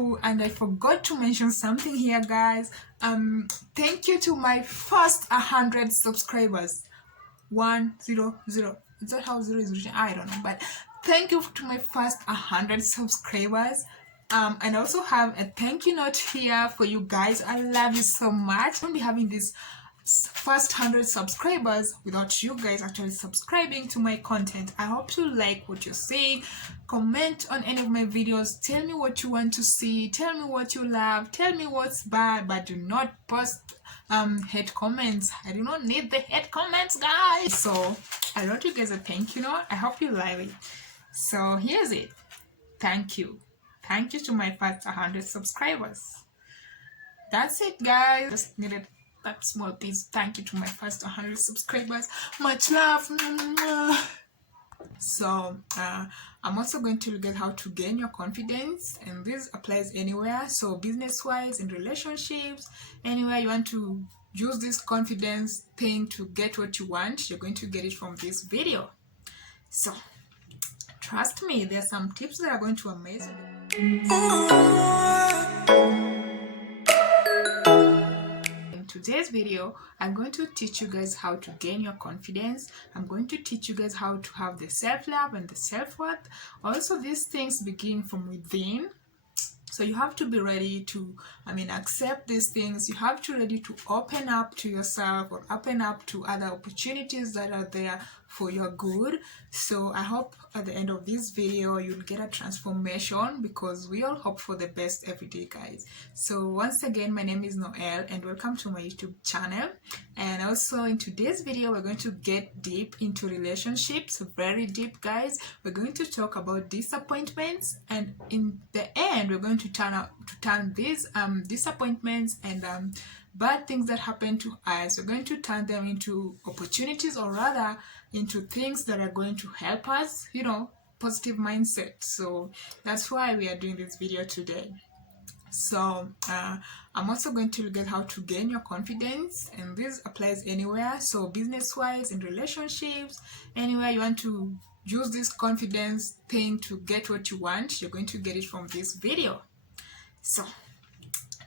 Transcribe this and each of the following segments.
Oh, and I forgot to mention something here, guys. Thank you to my first 100 subscribers. 100. Is that how zero is written? I don't know, but thank you to my first 100 subscribers. And I also have a thank you note here for you guys. I love you so much. I won't be having this first 100 subscribers without you guys actually subscribing to my content. I hope you like what you're saying. Comment on any of my videos. Tell me what you want to see. Tell me what you love. Tell me what's bad, but do not post hate comments. I do not need the hate comments, guys. So I wrote you guys a thank you note. I hope you like it. So here's it. Thank you to my first 100 subscribers. That's it, guys. Just needed that small piece. Thank you to my first 100 subscribers. Much love. So I'm also going to look at how to gain your confidence, and this applies anywhere. So business wise, in relationships, anywhere you want to use this confidence thing to get what you want, you're going to get it from this video. So trust me, there's some tips that are going to amaze you. Today's video, I'm going to teach you guys how to gain your confidence. I'm going to teach you guys how to have the self-love and the self-worth. Also, these things begin from within. So you have to be ready to, accept these things. You have to be ready to open up to yourself or open up to other opportunities that are there for your good. So I hope at the end of this video you'll get a transformation, because we all hope for the best every day, guys. So once again, my name is Noelle and welcome to my YouTube channel. And also in today's video, we're going to get deep into relationships, very deep, guys. We're going to talk about disappointments, and in the end we're going to turn these disappointments and bad things that happen to us, we're going to turn them into opportunities, or rather into things that are going to help us, positive mindset. So that's why we are doing this video today. So I'm also going to look at how to gain your confidence, and this applies anywhere. So business wise, in relationships, anywhere you want to use this confidence thing to get what you want, you're going to get it from this video. So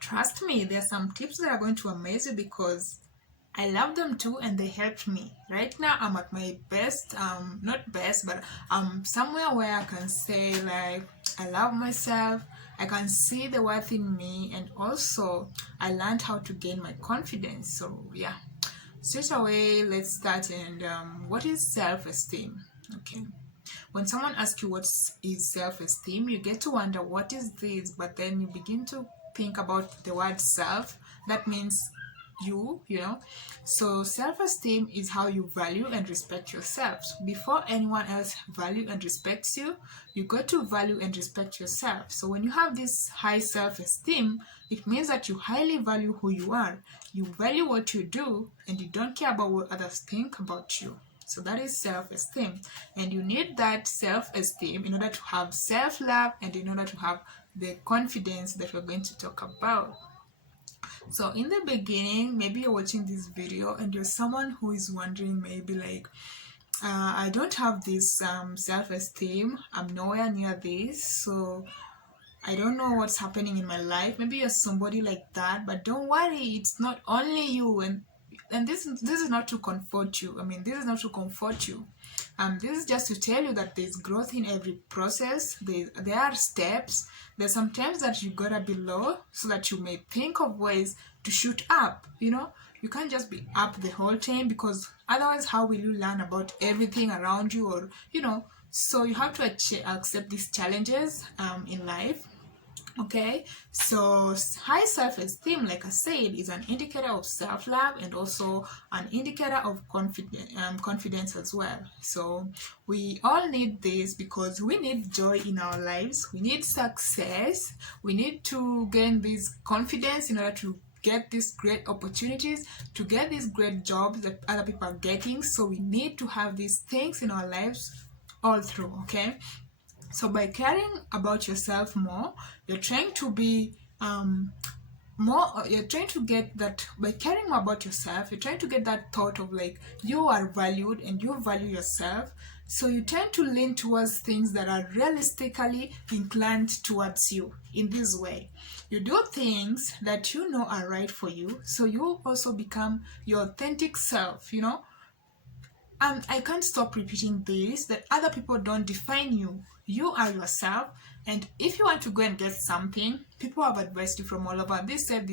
trust me, there are some tips that are going to amaze you, because I love them too and they helped me. Right now I'm at my best, not best, but somewhere where I can say like I love myself, I can see the worth in me, and also I learned how to gain my confidence. So yeah, straight away let's start. And what is self-esteem? Okay, when someone asks you what is self-esteem, you get to wonder what is this, but then you begin to think about the word self. That means you know. So self-esteem is how you value and respect yourself. Before anyone else value and respects you, you got to value and respect yourself. So when you have this high self-esteem, it means that you highly value who you are, you value what you do, and you don't care about what others think about you. So that is self-esteem, and you need that self-esteem in order to have self-love and in order to have the confidence that we're going to talk about. So in the beginning, maybe you're watching this video and you're someone who is wondering, maybe like, I don't have this self-esteem, I'm nowhere near this, so I don't know what's happening in my life. Maybe you're somebody like that, but don't worry, it's not only you. And this is not to comfort you. This is not to comfort you. This is just to tell you that there's growth in every process. There are steps. There's sometimes that you gotta be low so that you may think of ways to shoot up. You can't just be up the whole time, because otherwise how will you learn about everything around you? Or so you have to accept these challenges in life. Okay, so high self-esteem, like I said, is an indicator of self-love and also an indicator of confidence as well. So we all need this, because we need joy in our lives, we need success, we need to gain this confidence in order to get these great opportunities, to get these great jobs that other people are getting. So we need to have these things in our lives all through. Okay, so by caring about yourself more, you're trying to be you're trying to get that by caring more about yourself. You're trying to get that thought of like you are valued and you value yourself, so you tend to lean towards things that are realistically inclined towards you. In this way, you do things that you know are right for you, so you also become your authentic self, you know. And I can't stop repeating this, that other people don't define you. You are yourself. And if you want to go and get something, people have advised you from all over. They said,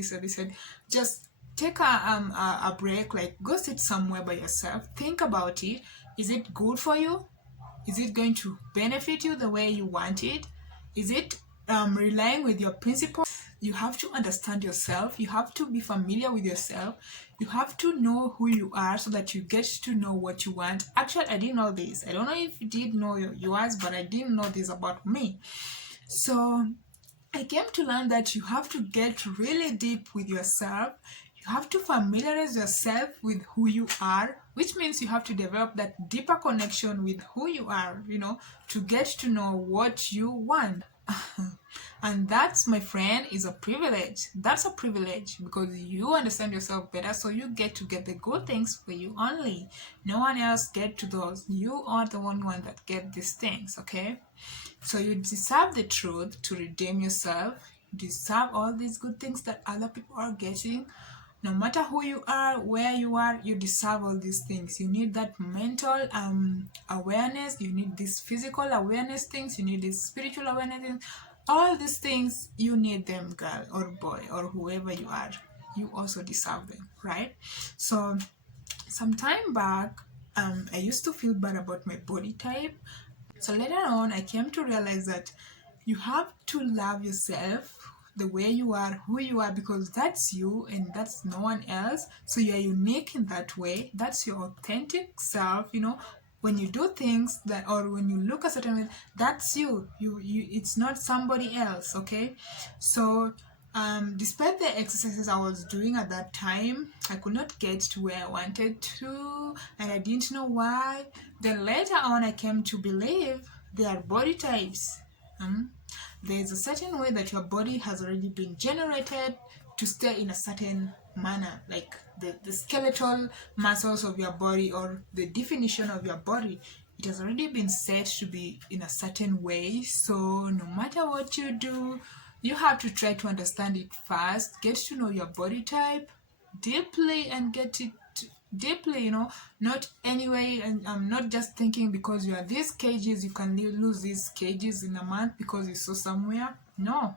just take a break, like go sit somewhere by yourself. Think about it. Is it good for you? Is it going to benefit you the way you want it? Is it relying with your principles? You have to understand yourself. You have to be familiar with yourself. You have to know who you are so that you get to know what you want. Actually, I didn't know this. I don't know if you did know yours, but I didn't know this about me. So I came to learn that you have to get really deep with yourself. You have to familiarize yourself with who you are, which means you have to develop that deeper connection with who you are, you know, to get to know what you want. And that's, my friend, is a privilege. That's a privilege because you understand yourself better, so you get to get the good things for you only. No one else get to those. You are the one that get these things, okay? So you deserve the truth to redeem yourself. You deserve all these good things that other people are getting. No matter who you are, where you are, you deserve all these things. You need that mental awareness. You need this physical awareness things. You need this spiritual awareness things. All these things, you need them, girl or boy or whoever you are. You also deserve them, right? So some time back, I used to feel bad about my body type. So later on, I came to realize that you have to love yourself the way you are, who you are, because that's you and that's no one else. So you're unique in that way. That's your authentic self, you know. When you do things that, or when you look a certain way, that's you. It's not somebody else, okay? So despite the exercises I was doing at that time, I could not get to where I wanted to, and I didn't know why. Then later on, I came to believe there are body types. There's a certain way that your body has already been generated to stay in a certain manner, like the skeletal muscles of your body or the definition of your body. It has already been set to be in a certain way. So no matter what you do, you have to try to understand it first, get to know your body type deeply and get it deeply, you know, not anyway. And I'm not just thinking because you are these kgs you can lose these kgs in a month because you saw somewhere. No,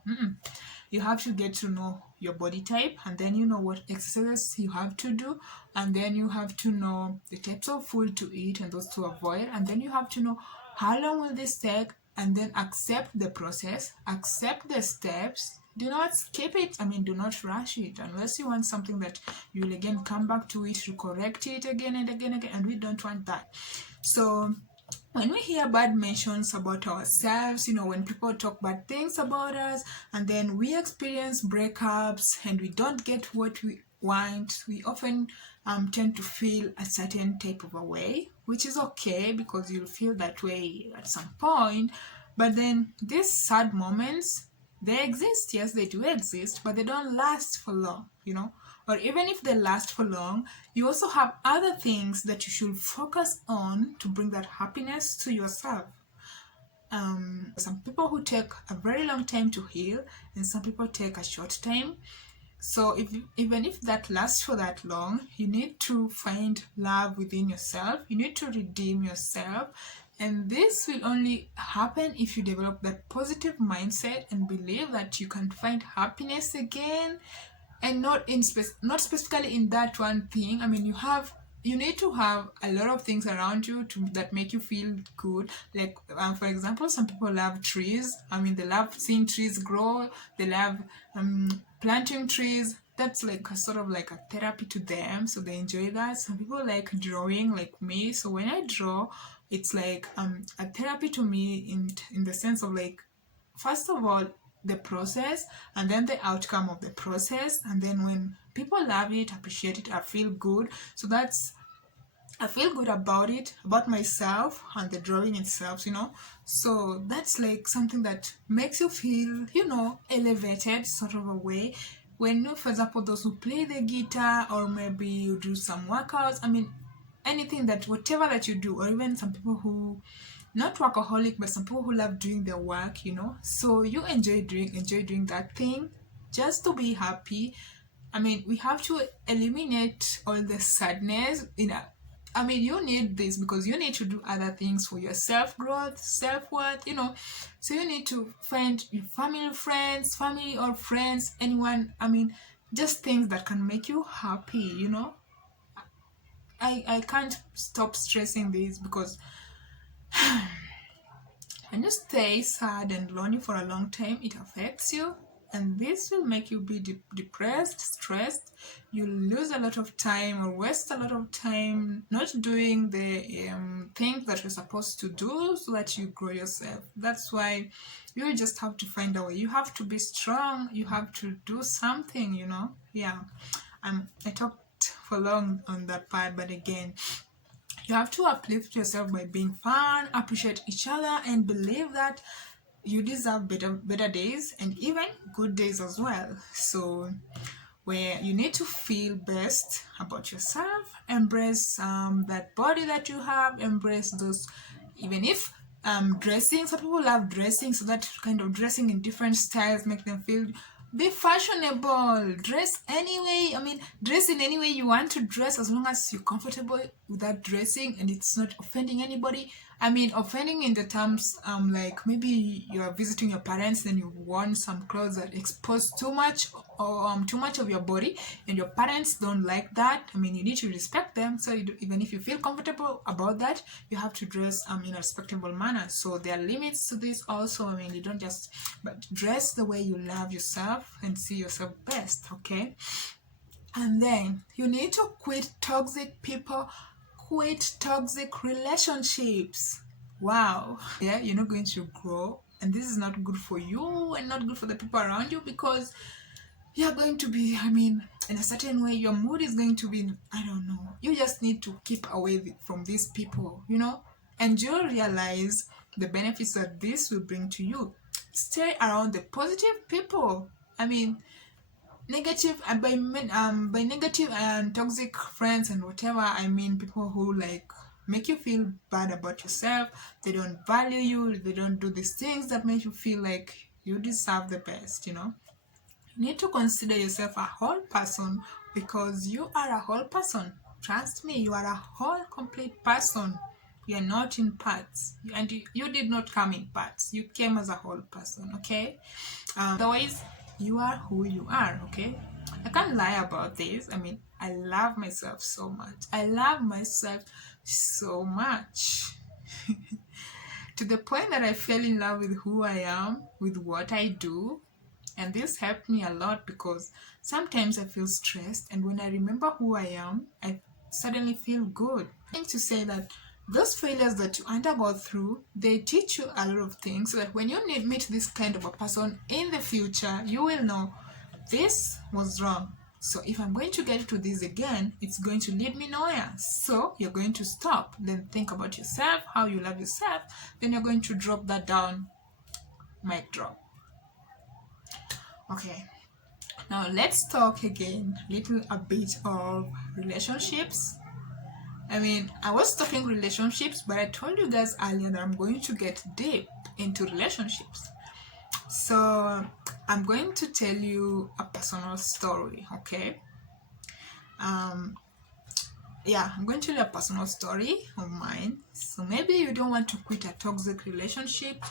you have to get to know your body type, and then you know what exercises you have to do, and then you have to know the types of food to eat and those to avoid, and then you have to know how long will this take, and then accept the process, accept the steps. Do not skip it. I mean, do not rush it unless you want something that you will again come back to it to correct it again and again, and we don't want that. So when we hear bad mentions about ourselves, you know, when people talk bad things about us, and then we experience breakups and we don't get what we want, we often tend to feel a certain type of a way, which is okay because you'll feel that way at some point. But then these sad moments, they exist. Yes, they do exist, but they don't last for long, you know. Or even if they last for long, you also have other things that you should focus on to bring that happiness to yourself. Some people who take a very long time to heal, and some people take a short time. So even if that lasts for that long, you need to find love within yourself. You need to redeem yourself. And this will only happen if you develop that positive mindset and believe that you can find happiness again, and not specifically in that one thing. I mean, you need to have a lot of things around you that make you feel good. Like for example, some people love trees. I mean, they love seeing trees grow. They love planting trees. That's like a sort of like a therapy to them, so they enjoy that. Some people like drawing, like me. So when I draw, it's like a therapy to me in the sense of like, first of all, the process, and then the outcome of the process, and then when people love it, appreciate it, I feel good. So I feel good about it, about myself and the drawing itself, you know. So that's like something that makes you feel, you know, elevated sort of a way. when you, for example, those who play the guitar, or maybe you do some workouts, I mean, anything that, whatever that you do, or even some people who, not workaholic, but some people who love doing their work, you know, so you enjoy doing that thing just to be happy. I mean, we have to eliminate all the sadness in a, I mean, you need this because you need to do other things for your self-growth, self-worth, you know. So you need to find your family or friends, anyone, I mean, just things that can make you happy, you know. I can't stop stressing this because when you stay sad and lonely for a long time, it affects you, and this will make you be depressed, stressed. You lose a lot of time or waste a lot of time not doing the things that you're supposed to do so that you grow yourself. That's why you just have to find a way. You have to be strong. You have to do something, you know. Yeah, I talked for long on that part, but again, you have to uplift yourself by being fun, appreciate each other, and believe that you deserve better days and even good days as well. So where you need to feel best about yourself, embrace that body that you have, embrace those, even if dressing, some people love dressing, so that kind of dressing in different styles make them feel, be fashionable, dress anyway, I mean, dress in any way you want to dress, as long as you're comfortable with that dressing and it's not offending anybody. I mean, offending in the terms like maybe you are visiting your parents, then you want some clothes that expose too much or too much of your body, and your parents don't like that. I mean, you need to respect them. So even if you feel comfortable about that, you have to dress in a respectable manner. So there are limits to this also. I mean, you don't just, but dress the way you love yourself and see yourself best, okay? And then you need to quit toxic people, quit toxic relationships. Wow. Yeah, you're not going to grow, and this is not good for you and not good for the people around you, because you're going to be, I mean, in a certain way, your mood is going to be, I don't know. You just need to keep away from these people, you know, and you'll realize the benefits that this will bring to you. Stay around the positive people. I mean, negative, by negative and toxic friends and whatever, I mean people who like make you feel bad about yourself. They don't value you, they don't do these things that make you feel like you deserve the best, you know. You need to consider yourself a whole person, because you are a whole person. Trust me, you are a whole complete person. You're not in parts, and you did not come in parts. You came as a whole person, okay? Otherwise, you are who you are, okay? I can't lie about this. I mean, I love myself so much. I love myself so much. To the point that I fell in love with who I am, with what I do. And this helped me a lot, because sometimes I feel stressed, and when I remember who I am, I suddenly feel good. I think to say that those failures that you undergo through, they teach you a lot of things, so that when you meet this kind of a person in the future, you will know this was wrong. So if I'm going to get to this again, it's going to lead me nowhere. So you're going to stop, then think about yourself, how you love yourself, then you're going to drop that down. Mic drop. Okay, now let's talk again a bit of relationships. I mean, I was talking relationships, but I told you guys earlier that I'm going to get deep into relationships. So I'm going to tell you a personal story, okay? Yeah, I'm going to tell you a personal story of mine. So maybe you don't want to quit a toxic relationship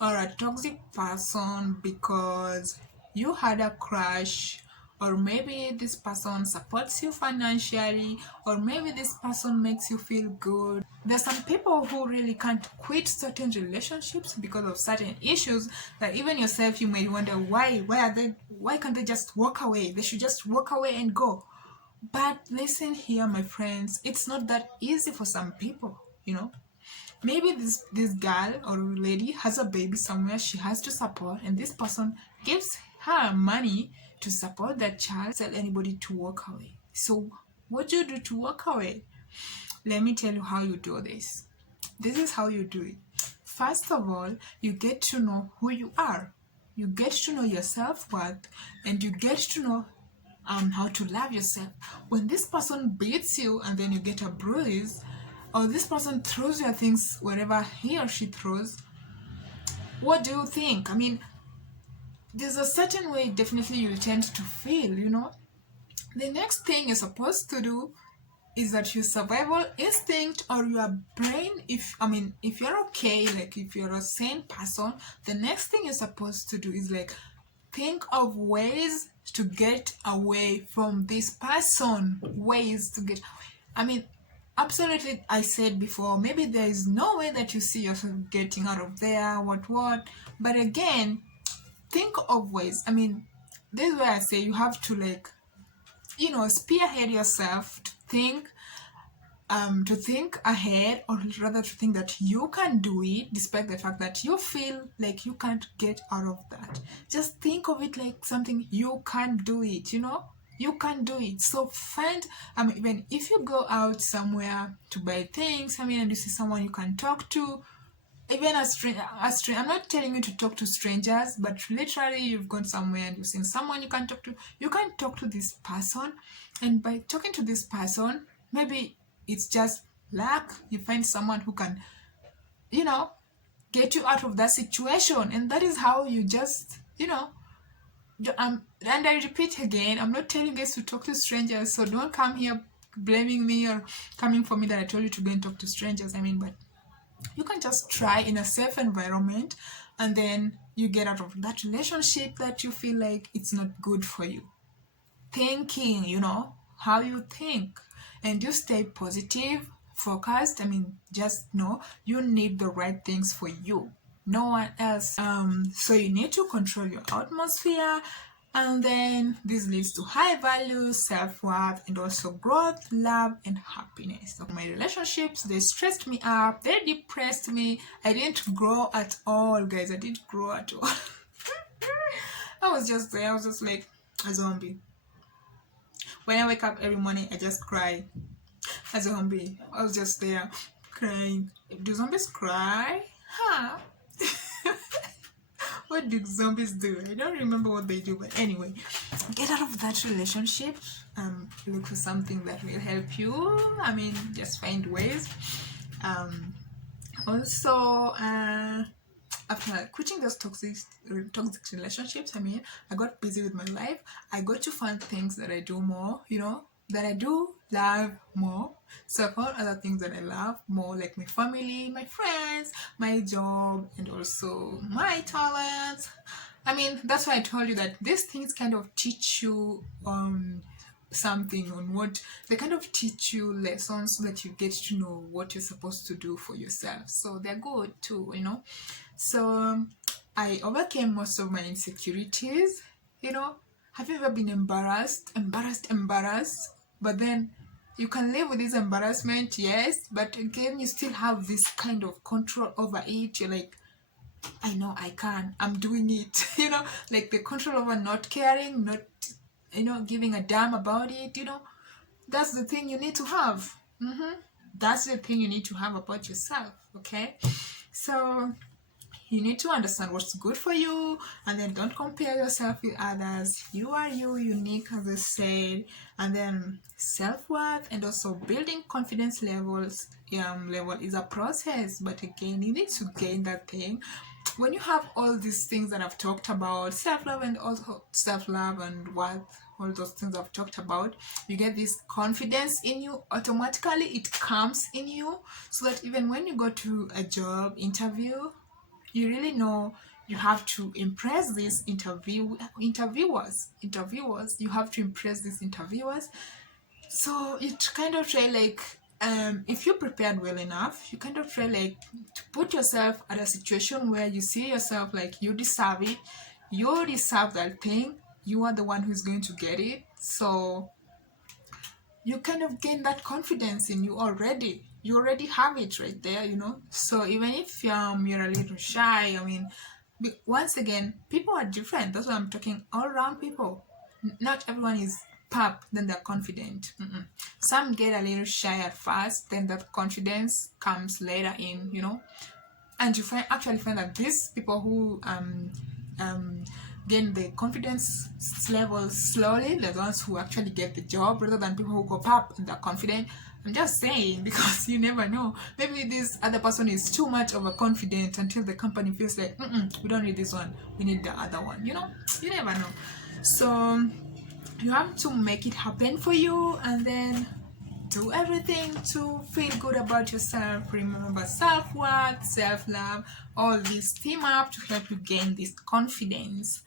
or a toxic person because you had a crush, or maybe this person supports you financially, or maybe this person makes you feel good. There's some people who really can't quit certain relationships because of certain issues that even yourself you may wonder why can't they just walk away? They should just walk away and go. But listen here, my friends, it's not that easy for some people, you know. Maybe this girl or lady has a baby somewhere she has to support, and this person gives her money to support that child. Tell anybody to walk away. So what do you do to walk away? Let me tell you how you do this. This is how you do it. First of all, you get to know who you are. you get to know your self-worth, and you get to know how to love yourself. When this person beats you and then you get a bruise, or this person throws your things wherever he or she throws, what do you think? I mean, there's a certain way definitely you tend to feel, you know. The next thing you're supposed to do is that your survival instinct or your brain, if you're okay, like if you're a sane person, the next thing you're supposed to do is like think of ways to get away from this person. Ways to get away. I mean, absolutely, I said before, maybe there is no way that you see yourself getting out of there, what. But again, think of ways. I mean, this is where I say you have to, like, you know, spearhead yourself to think ahead, or rather to think that you can do it despite the fact that you feel like you can't get out of that. Just think of it like something you can do it, you know, you can do it. So find, even if you go out somewhere to buy things, and you see someone you can talk to, even a stranger, I'm not telling you to talk to strangers, but literally you've gone somewhere and you've seen someone you can talk to. You can talk to this person, and by talking to this person, maybe it's just luck. You find someone who can, you know, get you out of that situation, and that is how you just, you know. And I repeat again, I'm not telling you guys to talk to strangers, so don't come here blaming me or coming for me that I told you to go and talk to strangers. But you can just try in a safe environment, and then you get out of that relationship that you feel like it's not good for you. Thinking, you know, how you think, and you stay positive, focused. Just know you need the right things for you, no one else. So you need to control your atmosphere, and then this leads to high value, self-worth, and also growth, love, and happiness. So my relationships, they stressed me up, they depressed me. I didn't grow at all, guys. I didn't grow at all. I was just there. I was just like a zombie. When I wake up every morning, I just cry as a zombie. I was just there crying. Do zombies cry? Huh? What do zombies do? I don't remember what they do, but anyway, get out of that relationship. Look for something that will help you. Just find ways. Also, after quitting those toxic relationships, I got busy with my life. I got to find things that I do more, you know, that I do love more. So I found other things that I love more, like my family, my friends, my job, and also my talents. That's why I told you that these things kind of teach you something on what they kind of teach you lessons, so that you get to know what you're supposed to do for yourself. So they're good too, you know. So I overcame most of my insecurities, you know. Have you ever been embarrassed, but then you can live with this embarrassment, yes, but again you still have this kind of control over it. You're like, I know I can, I'm doing it. You know, like the control over not caring, not, you know, giving a damn about it. You know, that's the thing you need to have. That's the thing you need to have about yourself. Okay, so you need to understand what's good for you, and then don't compare yourself with others. You are you, unique, as I said. And then self-worth, and also building confidence levels. Level is a process, but again, you need to gain that thing. When you have all these things that I've talked about, self-love and also self-love and worth, all those things I've talked about, you get this confidence in you automatically. It comes in you, so that even when you go to a job interview, you really know you have to impress these interviewers. You have to impress these interviewers. So it kind of try like, if you prepared well enough, you kind of try like to put yourself at a situation where you see yourself like you deserve it. You deserve that thing. You are the one who's going to get it. So you kind of gain that confidence in you already. You already have it right there, you know. So even if you're a little shy, once again, people are different. That's why I'm talking all around people. Not everyone is pop, then they're confident. Some get a little shy at first, then that confidence comes later in, you know. And you actually find that these people who gain the confidence level slowly, the ones who actually get the job, rather than people who go pop and they're confident. I'm just saying, because you never know. Maybe this other person is too much overconfident until the company feels like, we don't need this one, we need the other one. You never know. So you have to make it happen for you, and then do everything to feel good about yourself. Remember, self-worth, self-love, all these team up to help you gain this confidence.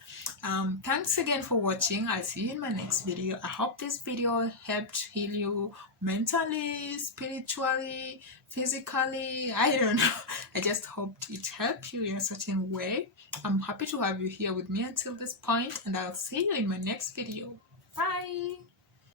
Thanks again for watching. I'll see you in my next video. I hope this video helped heal you mentally, spiritually, physically. I don't know. I just hoped it helped you in a certain way. I'm happy to have you here with me until this point, and I'll see you in my next video. Bye.